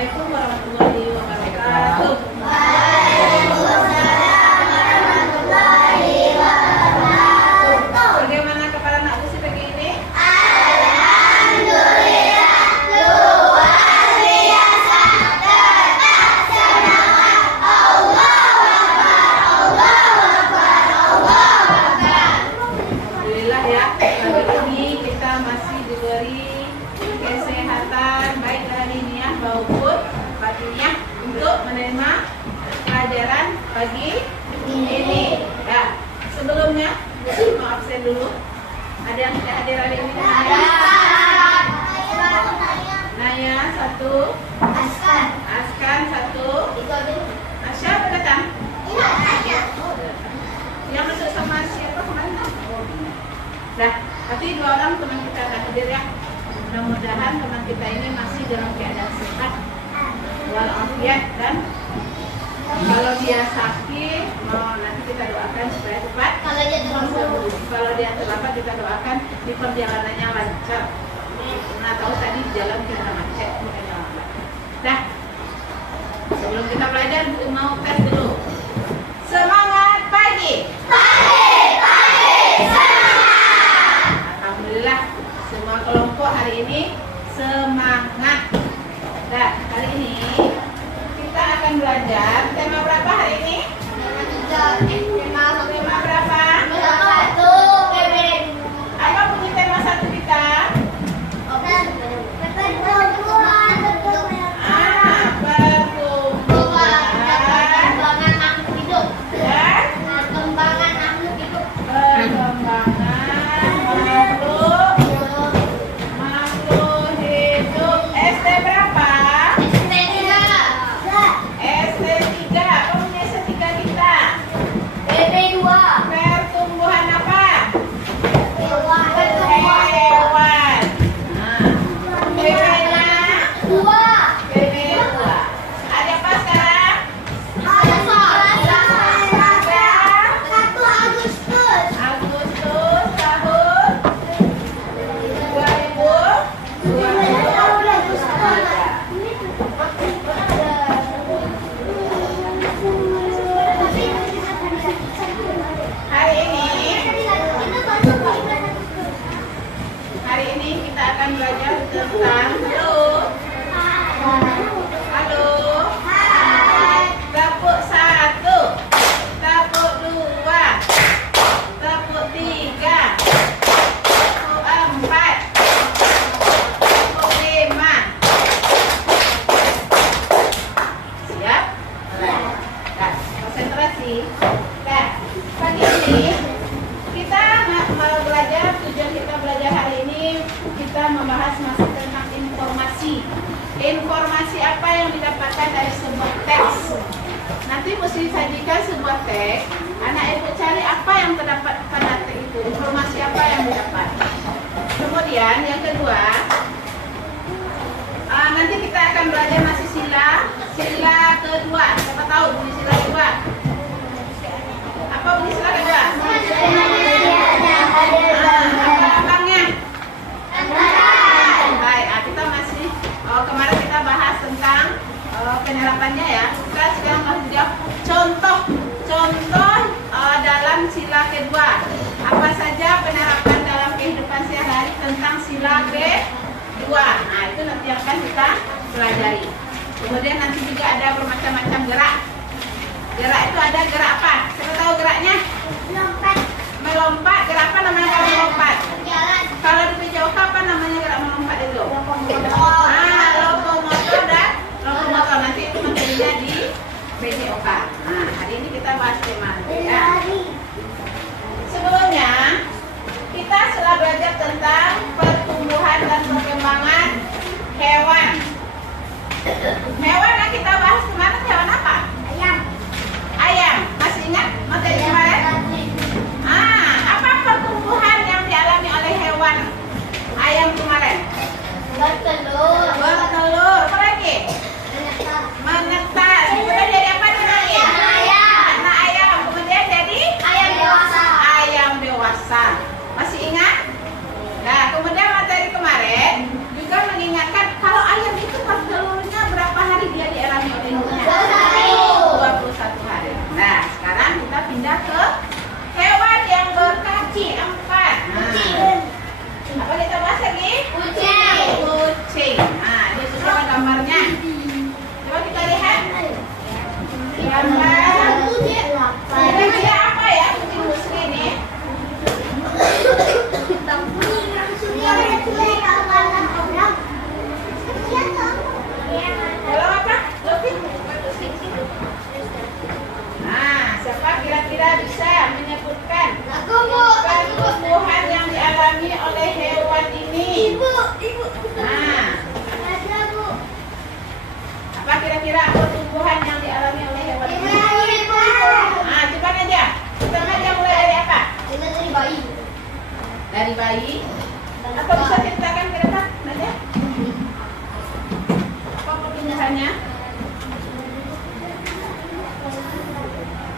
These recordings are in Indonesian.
Assalamualaikum warahmatullahi wabarakatuh. Bagaimana kepala Nak Usi pagi ini? Alhamdulillah ya, pagi ini kita masih diberi kesehatan baik lahiriah maupun batiniah untuk menerima pelajaran pagi ini. Ya, sebelumnya mau absen dulu. Ada yang tidak hadir hari ini? Naya satu, Askan satu, Asya datang. Yang masuk sama siapa kemarin? Nah, berarti dua orang teman kita akan hadir ya. Mudah-mudahan teman kita ini masih dalam keadaan sehat walafiat, dan kalau dia sakit, nanti kita doakan supaya cepat. Kalau dia terlambat, kita doakan di perjalanannya lancar. Nah, tahu tadi jalan kita macet, makanya lambat. Nah, sebelum kita belajar, mau tes dulu. Semangat pagi. Alhamdulillah, semua kelompok hari ini semangat. Nah, hari ini kita akan belajar tema berapa hari ini? Tema berapa? Apa bunyi tema satu kita? Informasi apa yang didapatkan dari sebuah teks. Nanti mesti sajikan sebuah teks. Anak ibu cari apa yang terdapat pada teks itu. Informasi apa yang didapat. Kemudian yang kedua, nanti kita akan belajar masih sila kedua. Siapa tahu bunyi sila kedua? Apa bunyi sila kedua? Apa lambangnya? Baik, kita masih kemarin kita bahas tentang penerapannya ya. Kita sekarang masih contoh dalam sila kedua. Apa saja penerapan dalam kehidupan sehari-hari tentang sila kedua. Nah, itu nanti akan kita pelajari. Kemudian nanti juga ada bermacam-macam gerak. Gerak itu ada gerak apa? Siapa tahu geraknya? Melompat. Gerak apa namanya kalau melompat? Kalau di PJOK apa namanya gerak melompat itu? Lokomotor dan lokomotor. Nanti itu materinya di PJOK. Nah, hari ini kita bahas tema ya. Sebelumnya kita sudah belajar tentang pertumbuhan dan perkembangan hewan. Hewan yang kita bahas kemarin hewan apa? Ayam. Masih ingat materi kemarin? Apa pertumbuhan yang dialami oleh hewan ayam kemarin? Bertelur. Apa lagi? Menetas. Kemudian jadi apa lagi? Anak ayam. Kemudian jadi ayam dewasa. Masih ingat? Nah, kemudian materi kemarin juga mengingatkan kalau ayam itu telurnya berapa hari kira-kira pertumbuhan yang dialami oleh hewan ini? Nah, coba aja. Kita aja mulai dari apa? Dari bayi. Dari bayi. Apa bisa ceritakan kira-kira, Nadia? Apa pertumbuhannya?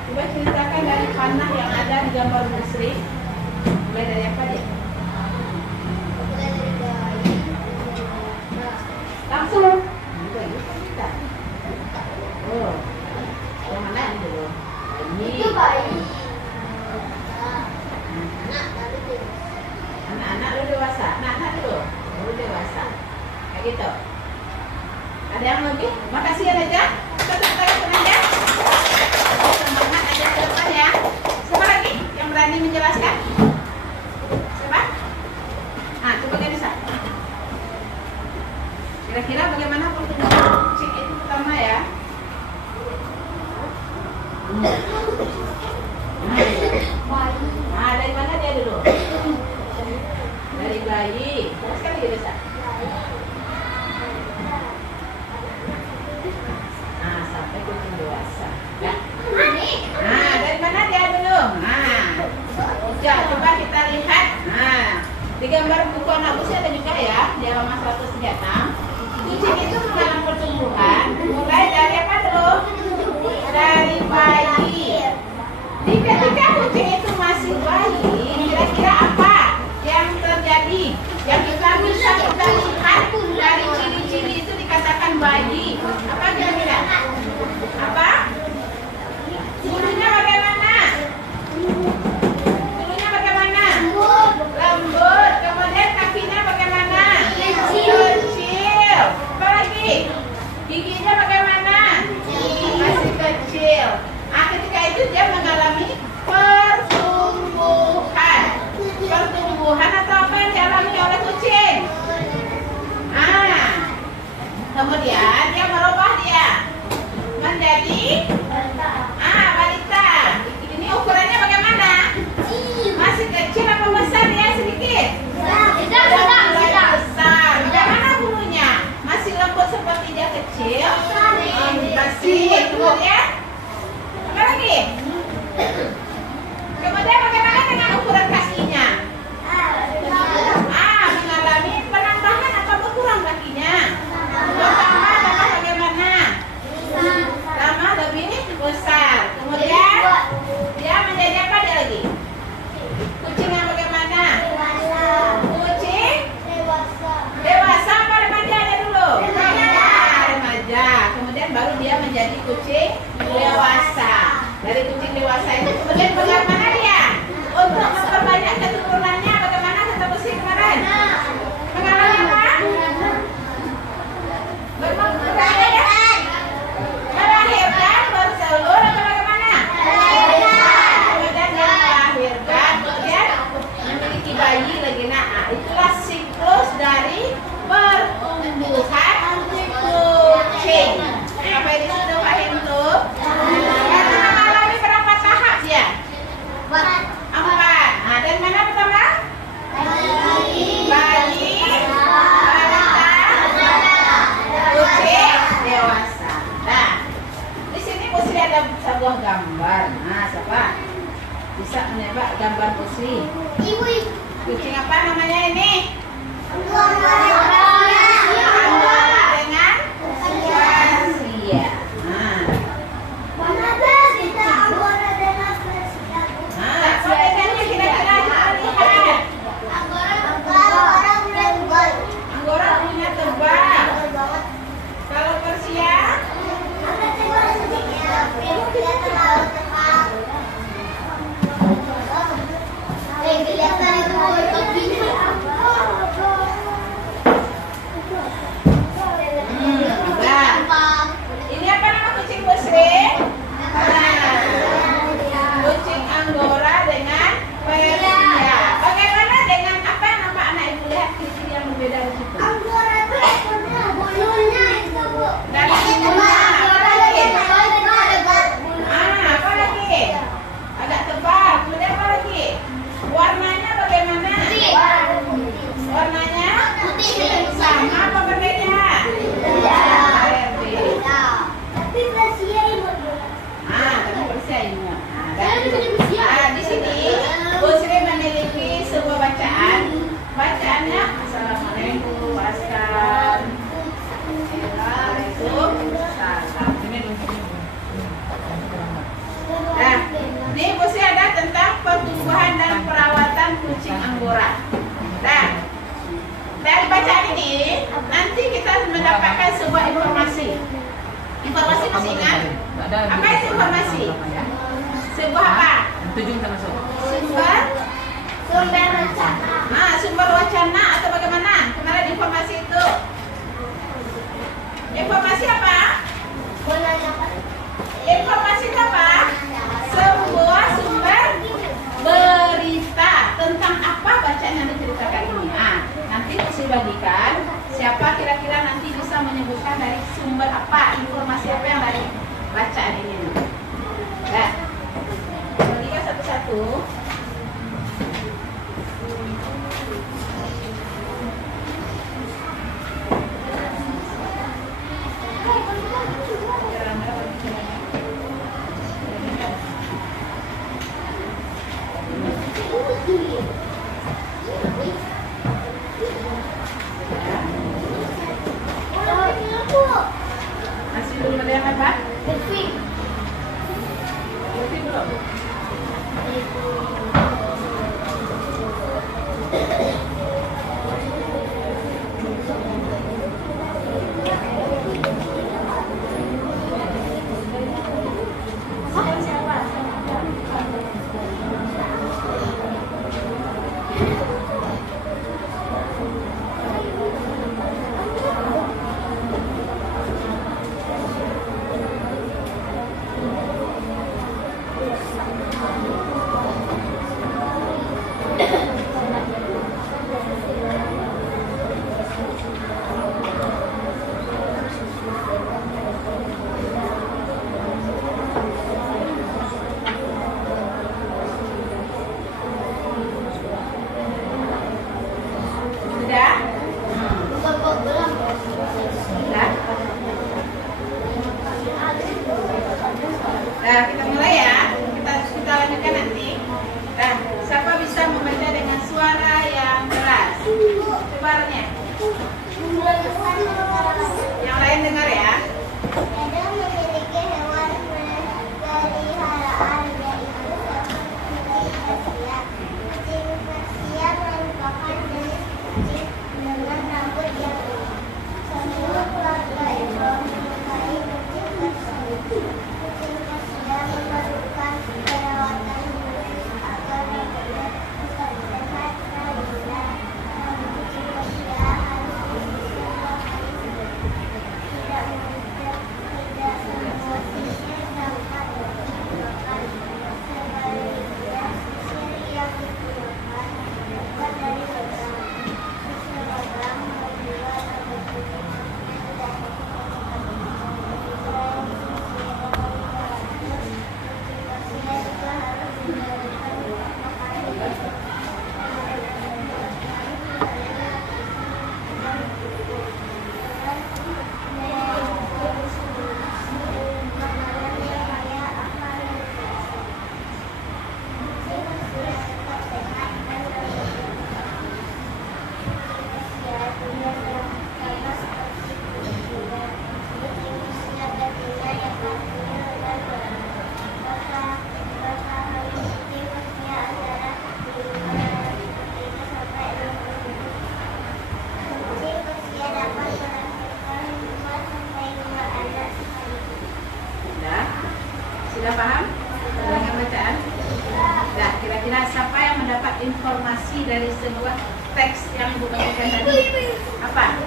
Coba ceritakan dari panah yang ada di gambar Bu Sri. Mulai dari apa dia? Mulai dari bayi. Langsung. Oh, yang mana ini dulu? Itu Bayi. bayi. Anak lalu dewasa. Anak-anak lu dewasa. Anak-anak dulu. Lu dewasa. Kayak gitu. Ada yang lebih? Makasih ya Raja. Kita tepuk aja. Semangat aja ke depan ya. Siapa lagi yang berani menjelaskan? Siapa? Ah, coba dia bisa. Kira-kira bagaimana pertumbuhan kucing itu pertama ya? Bayi. Nah, dari mana dia dulu? Dari bayi. Terus sekali dia bisa. Nah, sampai kucing dewasa. Ya. Nah, dari mana dia dulu? Nah, ya, coba kita lihat. Nah, di gambar buku anak usia ada juga ya, di halaman 136. Kucing itu mengalami pertumbuhan mulai dari apa dulu? Dari bayi. Ketika kucing itu masih bayi, kira-kira apa yang terjadi? Yang kita bisa kita lihat dari ciri-ciri itu dikatakan bayi. Apa kira-kira? Apa? Bulunya bagaimana? Bulunya bagaimana? Lembut. Kemudian kakinya bagaimana? Kecil. Apa lagi? Giginya bagaimana? Masih kecil. Nah, ketika itu dia mengalami pertumbuhan. Pertumbuhan atau apa yang dialami oleh kucing? Ah, kemudian dia merubah dia menjadi balita. Ini ukurannya bagaimana? Masih kecil apa besar ya sedikit? Mulai besar. Bagaimana bulunya? Masih lembut seperti dia kecil? Masih. Kemudian apa lagi? Kemudian bagaimana dengan ukuran kakinya? Mengalami penambahan atau berkurang kakinya? Bertambah atau bagaimana? Tambah lebih besar. Kemudian dia menjadi apa dia lagi? Kucing yang bagaimana? Kucing dewasa apa remaja dia dulu? Remaja. Kemudian baru dia menjadi kucing dewasa. Dari kucing dewasa itu kemudian bagaimana dia? Untuk memperbanyak keturunannya bagaimana kata Bu Sri kemarin? Mengalami apa? Melahirkan bertelur atau bagaimana? Kemudian dia melahirkan, kemudian memiliki bayi lagi. Nah, itulah siklus dari pertumbuhan kucing. Apa ini sudah paham tuh? Mengalami berapa tahap ya? 4. Nah, dan mana pertama? Bayi, balita, kucing dewasa. Nah, di sini Bu Sri ada sebuah gambar. Nah, siapa bisa menebak gambar Bu Sri? Kucing apa namanya ini? Dengan Persia. Apa bedanya kira-kira kita lihat? Anggora punya tebal. Kalau Persia? Kelihatan itu kakinya. masih ingat? Ada Apa itu informasi? Sebuah apa? Tujuh sama so. Sumber Sumber rencana. sumber wacana atau bagaimana? Kemarin informasi itu. Informasi apa? Menanyakan. Informasi itu apa? Sebuah sumber berita tentang apa bacaan yang diceritakan ini. Nanti mesti bagikan siapa kira-kira nanti bisa menyebutkan dari sumber apa, informasi apa yang dari bacaan ini. Ya. Bagikan satu-satu. Masih belum ada yang apa? Belum. Sudah? Sudah? Nah, kita mulai ya. Kita lanjutkan nanti. Nah, siapa bisa membaca dengan suara yang keras? Suaranya. Yang lain dengar ya. Adam memiliki hewan peliharaan yaitu Persia. Kucing Persia merupakan jenis kucing dengan rambut yang unik. Semua keluarga itu menyukai kucing Persia. Kucing Persia memerlukan perawatan khusus agar rambutnya tetap sehat dan indah. Kucing Persia harus dicuci 2 kali seminggu. Tidak semua sisir dapat digunakan. Sebaliknya, sisir yang digunakan terbuat dari logam. Sisir logam membuat rambut kucing mudah selain sisir yang teratur, kucing Persia juga harus diberikan makanan. Sudah? Sudah paham dengan bacaan? Nah, kira-kira siapa yang mendapat informasi dari sebuah teks yang Ibu bagikan tadi? Apa?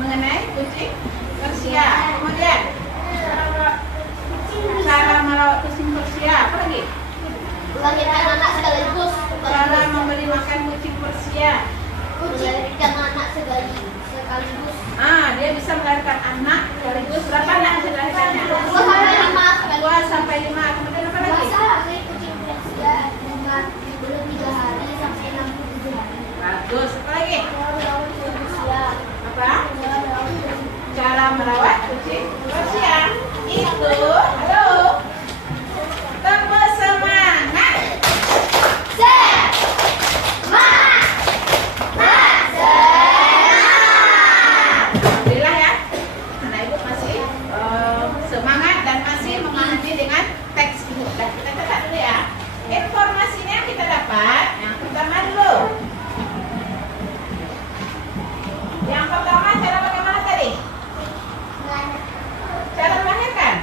Mengenai kucing Persia. Kemudian cara merawat kucing Persia. Apa lagi? Melahirkan anak sekaligus. Cara memberi makan kucing Persia. Melahirkan anak sekaligus. Dia bisa melahirkan anak sekaligus. Berapa anak bisa dilahirkannya? 2 sampai 5. Kemudian apa lagi? Kucing Persia dengan belum 3 hari sampai 67 hari. Bagus. Apa lagi? Merawat kucing Persia. Apa? Cara merawat kucing Persia. Itu, halo. Tepuk semangat. Alhamdulillah ya. Karena Ibu masih semangat dan masih memahami dengan teks Ibu. Nah, kita catat dulu ya. Informasinya yang kita dapat. Yang pertama dulu. Yang pertama cara bagaimana tadi? Cara melahirkan.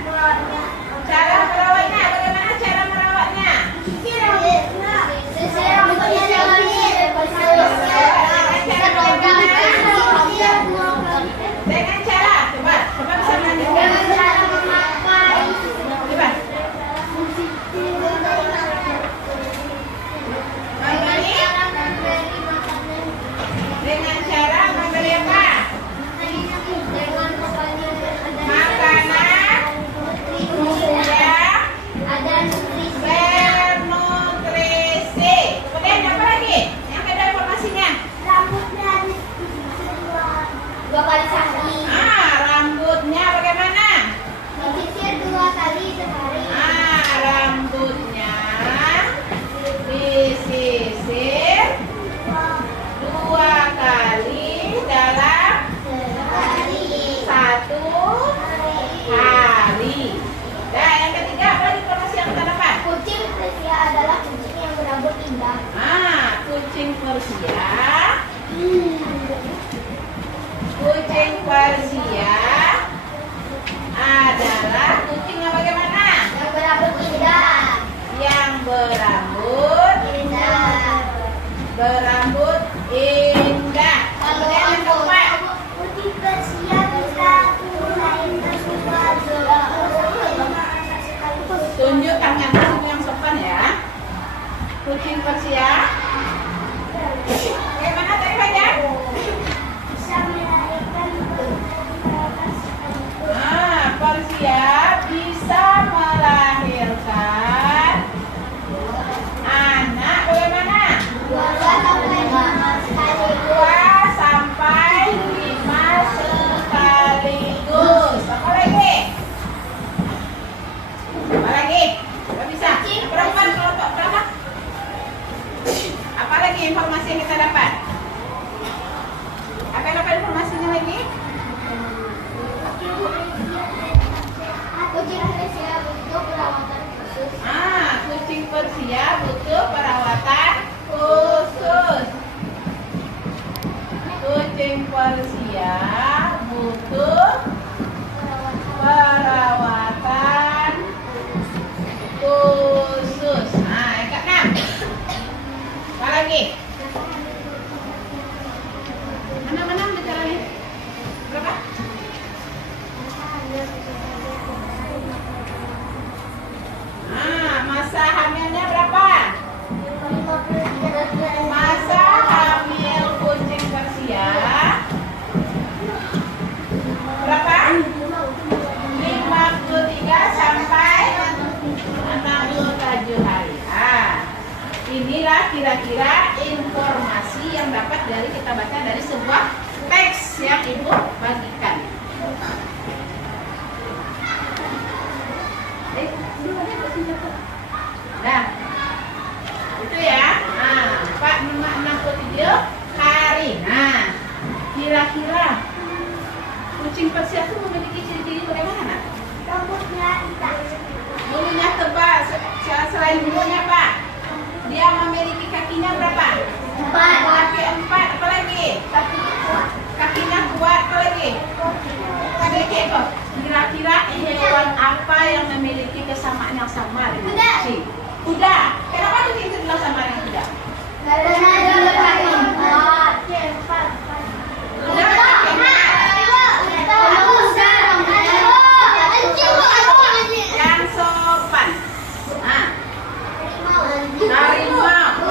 Persia bisa melahirkan anak bagaimana? 2 sampai 5 sekaligus. Apa lagi? Apa lagi? Gak bisa. Perempuan kelompok berapa? Apa lagi informasi yang kita dapat? Apa yang dapat informasinya lagi? Kucing Persia butuh perawatan khusus. Kucing Persia butuh perawatan khusus. Yang keenam. Apa lagi? Mana bicaranya? Berapa? Masa hamilnya berapa? Masa hamil kucing Persia berapa? 53 sampai 67 hari. Inilah kira-kira informasi yang dapat kita baca dari sebuah teks yang Ibu bagikan. Nah, itu ya. 67 hari. Nah, kira-kira kucing Persia itu memiliki ciri-ciri bagaimana? Rambutnya hitam. Bulunya tebal. Selain bulunya Pak, dia memiliki kakinya berapa? 4. Kaki 4. Apa lagi? Kaki kuat. Kakinya kuat. Apa lagi? Memiliki ekor. Kira-kira hewan apa yang memiliki kesamaan yang sama dengan kucing? Kuda. Kenapa kucing itu bilang sama dengan kuda? Karena dia kaki 4. Kuda kaki 4. Yang sopan. Harimau.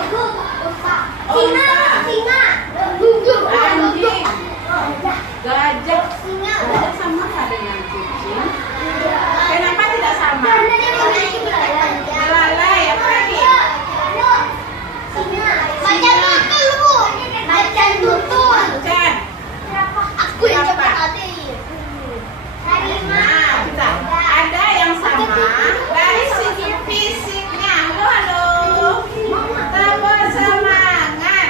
Anjing. Gajah. Gajah sama nggak dengan kucing? Kenapa tidak sama? Belalai. Apa lagi? Macan tutut. Macan. Aku yang cepat hati. Nah, kita ada yang sama dari segi fisiknya. Halo. Tambah semangat.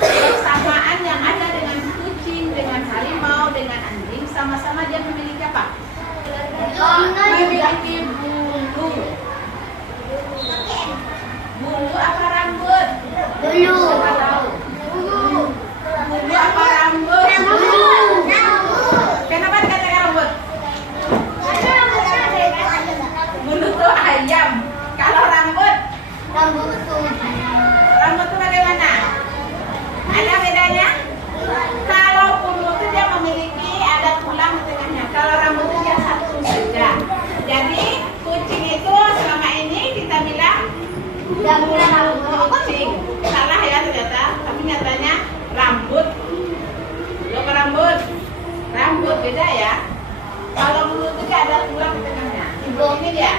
Persamaan yang ada dengan kucing, dengan harimau, dengan anjing, sama-sama dia memiliki apa? Memiliki bulu. Bulu apa rambut? Bulu. Bulu apa rambut? Kenapa dikatakan rambut? Bulu itu ayam. Kalau rambut? Rambut itu bagaimana? Ada bedanya? Kalau bulu itu dia memiliki ada tulang di tengahnya. Kalau rambut itu dia satu saja. Jadi kucing itu selama ini kita bilang kucing. Salah ya ternyata. Tapi nyatanya rambut. Loh rambut. Rambut beda ya. Kalau bulu itu dia ada tulang di tengahnya. Ini dia.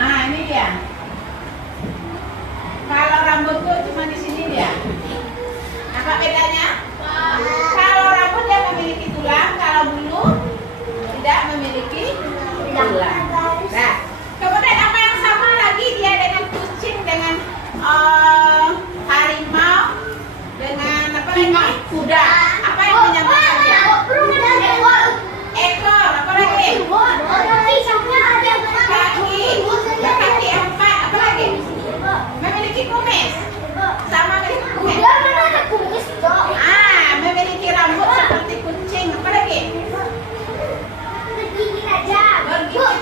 Nah ini dia. Kalau rambut tuh cuma di sini dia. Apa bedanya? Kalau rambut dia memiliki tulang, kalau bulu tidak memiliki tulang. Nah, kemudian apa yang sama lagi dia dengan kucing, dengan harimau, dengan apa lagi? Kuda. Apa yang menyamakan dia? Ekor. Apa lagi? Kaki. Kaki 4. Apa lagi? Memiliki kumis. Sama memiliki kumis. Memiliki rambut seperti kucing. Apa lagi? Bergigi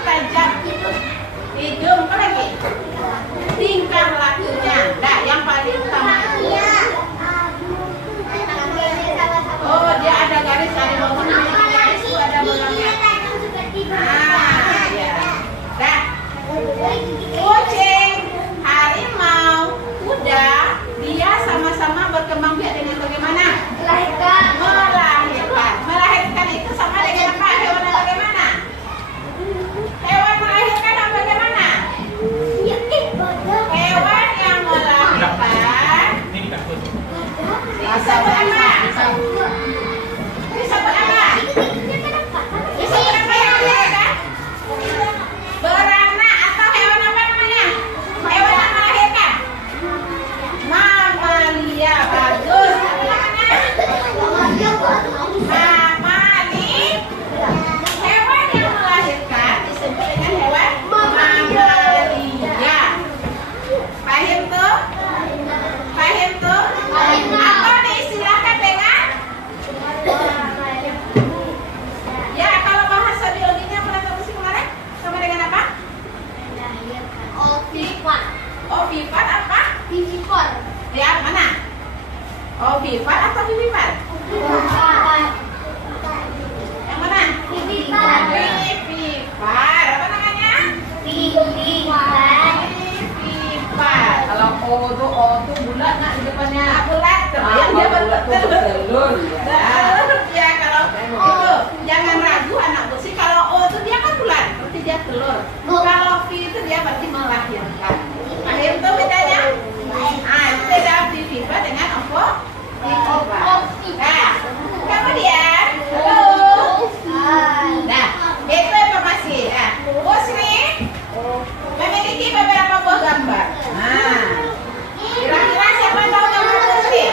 tajam. Hidung. Apa lagi? Tingkah lakunya. Nah, yang paling utama itu. Oh, dia ada garis. Ada garis. Ada bolongnya. Ya. Nah, kucing, harimau, Paham tuh? Paham tuh? Atau diistilahkan dengan? Ya, kalau bahasa biologinya pernah tahu sih kemarin? Sama dengan apa? Ovipar. Ovipar apa? Vivipar. Ya, mana? Ovipar atau vivipar? Yang mana? Vivipar. Vivipar. Apa namanya? Vivipar. Vivipar. Kalau O tuh bulat nak di depannya. Bulat, terbayang dia bulat tuh betul. telur. Ya, kalau itu jangan ragu anak Bu sih, kalau O itu dia kan bulat, berarti dia telur. Kalau V itu dia berarti melahirkan. Paham tuh bedanya? Ah, itu beda vivipar dengan ovipar. Nah, kemudian, halo. Nah, itu informasi. Nah, Bu Sri memiliki beberapa buah gambar. Nah, kira-kira siapa yang tahu gambar Bu Sri?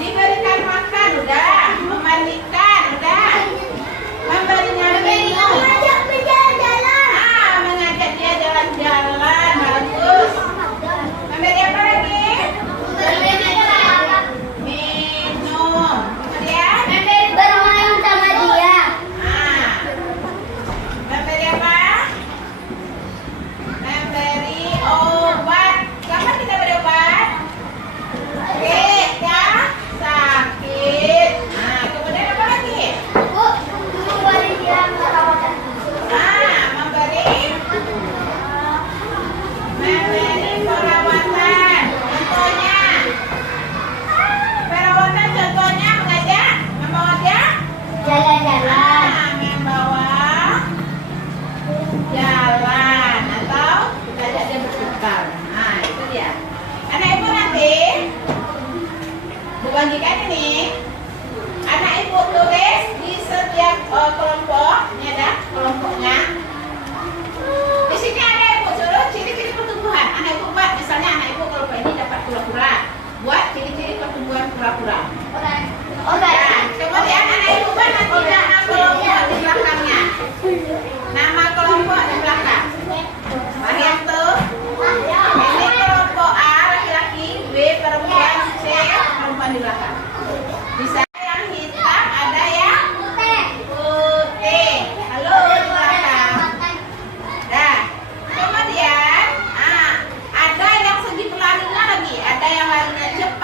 Diberikan makan udah, memandikan udah, memberinya minum, mengajak dia jalan-jalan, bagus. Memberi apa lagi? Minum. Kemudian Bermain sama dia. memberi apa? Memberi obat. Kapan kita beri obat? Ketika sakit. Nah, kemudian apa lagi? Bu, memberi dia perawatan. Memberi perawatan. Perawatan contohnya mengajak, membawa dia Jalan-jalan. membawa jalan atau kita ajak dia berputar. Nah, itu dia. Anak ibu nanti bagikan ini. Anak ibu tulis di setiap kelompok. Ini ada kelompoknya. Di sini ada ibu suruh ciri-ciri pertumbuhan. Anak ibu buat, misalnya anak ibu kelompok ini dapat kura-kura. Buat ciri-ciri pertumbuhan kura-kura. Nah, kemudian anak ibu buat nanti nama kelompok di belakangnya. Nama kelompok di belakang. Paham tuh? Ini kelompok A laki-laki, B perempuan, C perempuan di belakang. Bisa yang hitam, ada yang putih. Halo di belakang. Dah. Kemudian, ada yang segi pelarinya lagi. Ada yang larinya cepat.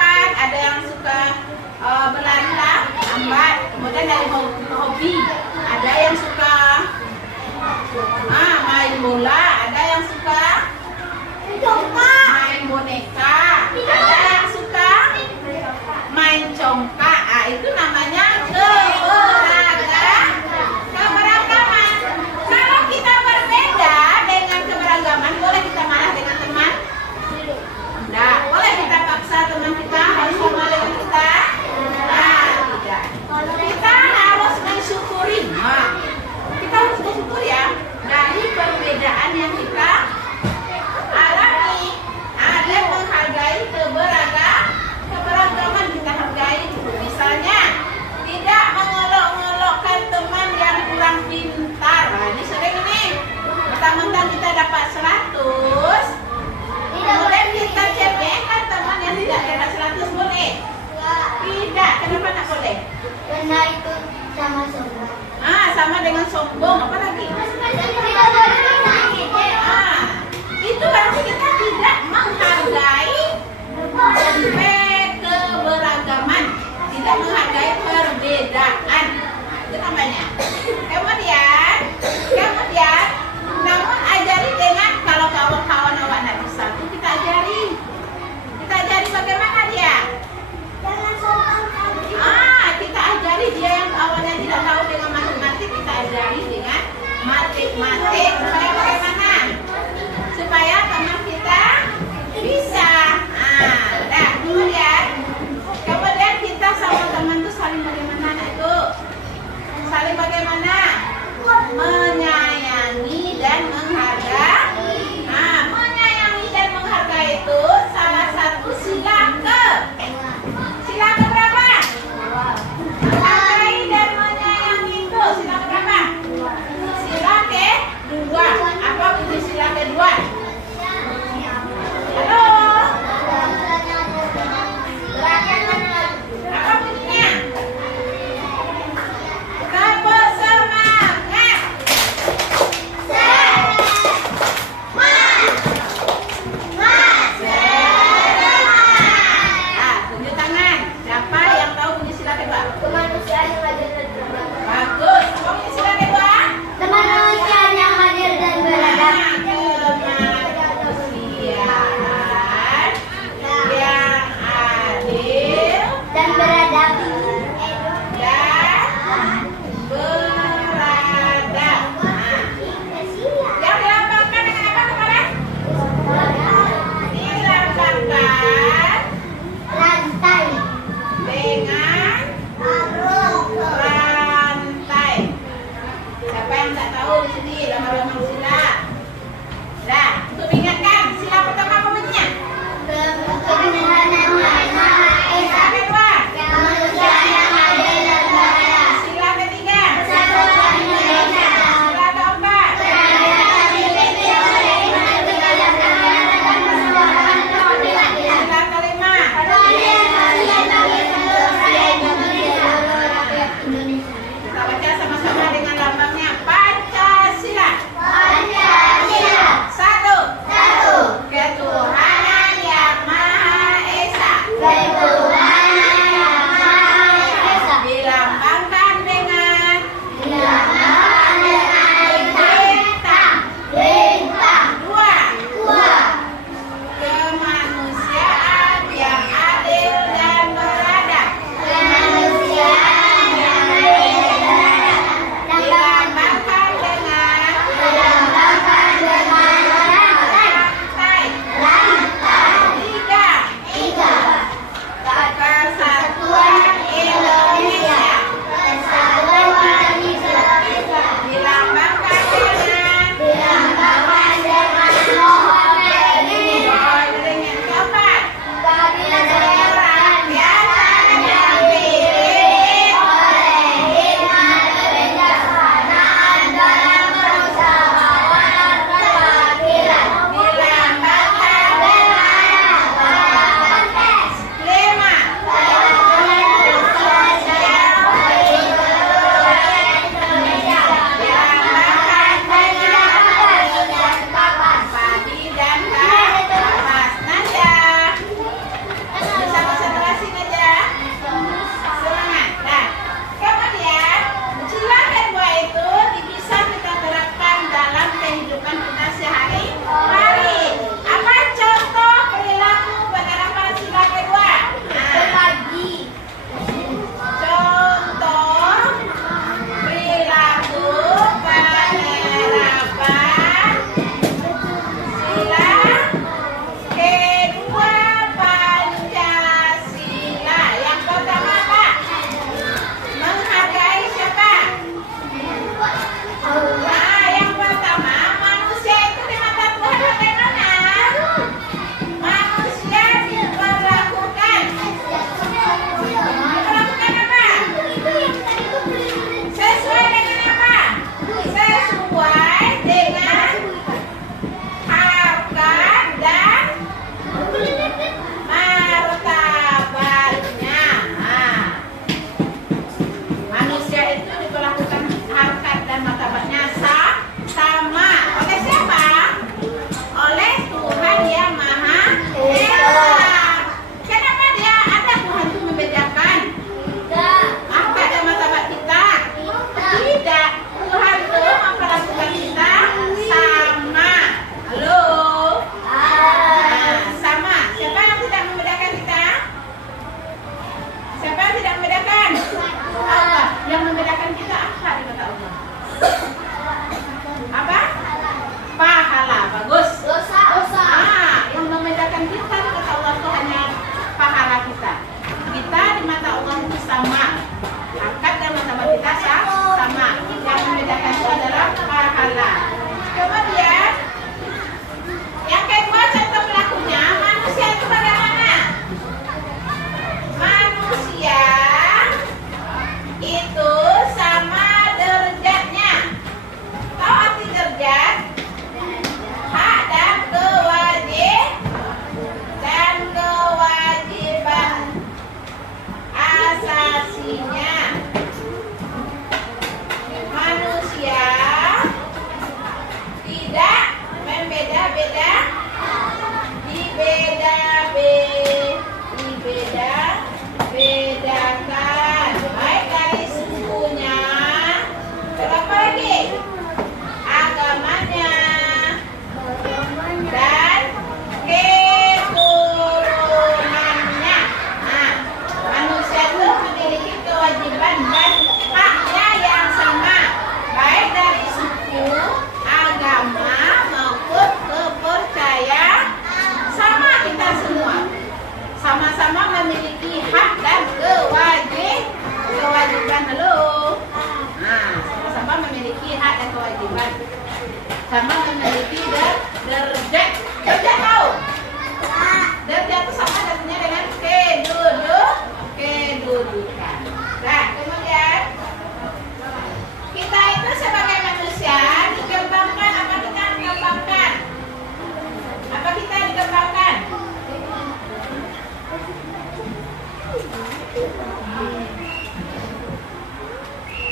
Sama dengan sombong. Apa lagi? Itu berarti kita tidak menghargai keberagaman, tidak menghargai perbedaan. Itu namanya. Kemudian, namun ajari dengan kalau kawan-kawan awak nak bisa itu kita ajari bagaimana dia. Kita ajari dia yang awalnya tidak tahu dengan matematik, kita ajari dengan matematik supaya bagaimana? Supaya teman kita bisa.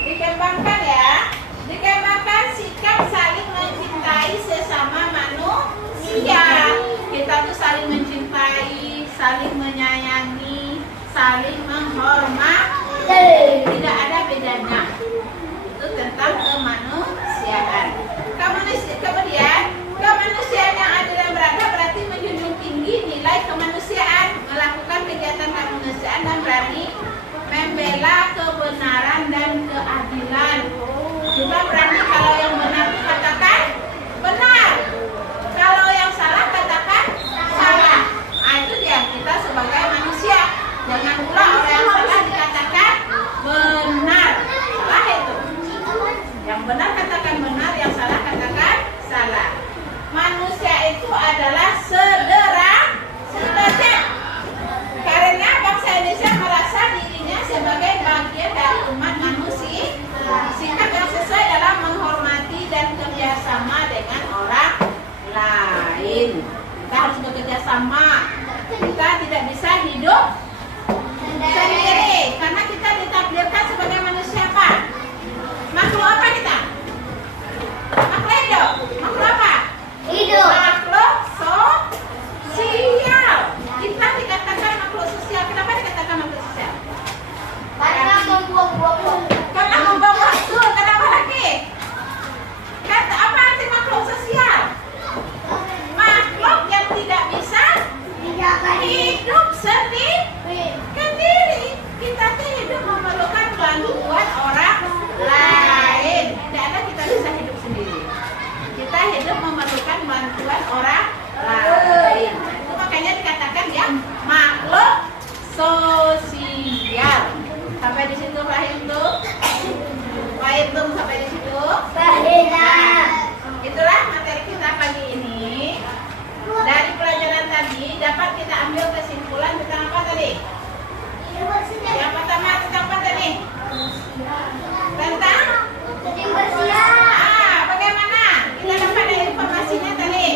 Dikembangkan ya. Dikembangkan sikap saling mencintai sesama manusia. Kita tuh saling mencintai, saling menyayangi, saling menghormati. Tidak ada bedanya. Itu tentang kemanusiaan. Kemudian kemanusiaan yang adil dan beradab berarti menjunjung tinggi nilai kemanusiaan, melakukan kegiatan kemanusiaan dan berani membela kebenaran dan keadilan. Juga berani kalau yang benar katakan benar, kalau yang salah katakan salah. Nah, itu dia kita sebagai manusia. Jangan pula orang yang salah dikatakan benar. Salah itu. Yang benar katakan benar, yang salah katakan salah. Manusia itu adalah sederajat. Karena bangsa Indonesia merasa dirinya sebagai bagian dari umat manusia. Sikap yang sesuai dalam menghormati dan kerjasama dengan orang lain. Kita harus bekerja sama. Kita tidak bisa hidup sendiri karena kita ditakdirkan sebagai manusia apa? Makhluk apa kita? Makhluk hidup. Makhluk apa? Hidup. Makhluk sosial. Kita dikatakan makhluk sosial. Kenapa dikatakan makhluk sosial? Karena membuang-buang. Karena membawa waktu. Kenapa lagi? Kata apa arti makhluk sosial? Makhluk yang tidak bisa hidup sendiri. Kita tuh hidup memerlukan bantuan orang lain. Tidak ada kita bisa hidup sendiri. Kita hidup memerlukan bantuan orang lain. Itu makanya dikatakan ya makhluk sosial. Sampai di situ Rahim tuh. Baik tuh sampai di situ. Nah, itulah materi kita pagi ini. Dari pelajaran tadi dapat kita ambil kesimpulan tentang apa tadi? Yang pertama tentang apa tadi? Tentang bagaimana kita dapat dari informasinya tadi?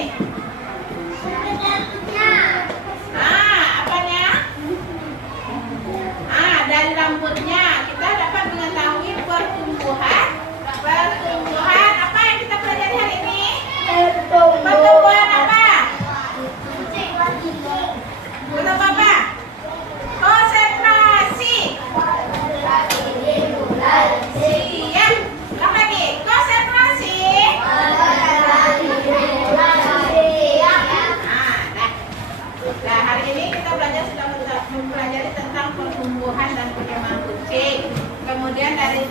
Apanya? Dari rambutnya kita dapat mengetahui pertumbuhan apa yang kita pelajari hari ini? Pertumbuhan apa? Pertumbuhan apa? Konsentrasi. Siap. Ulang lagi. Konsentrasi. Nah, hari ini kita sudah mempelajari tentang pertumbuhan dan perkembangan kucing. Kemudian dari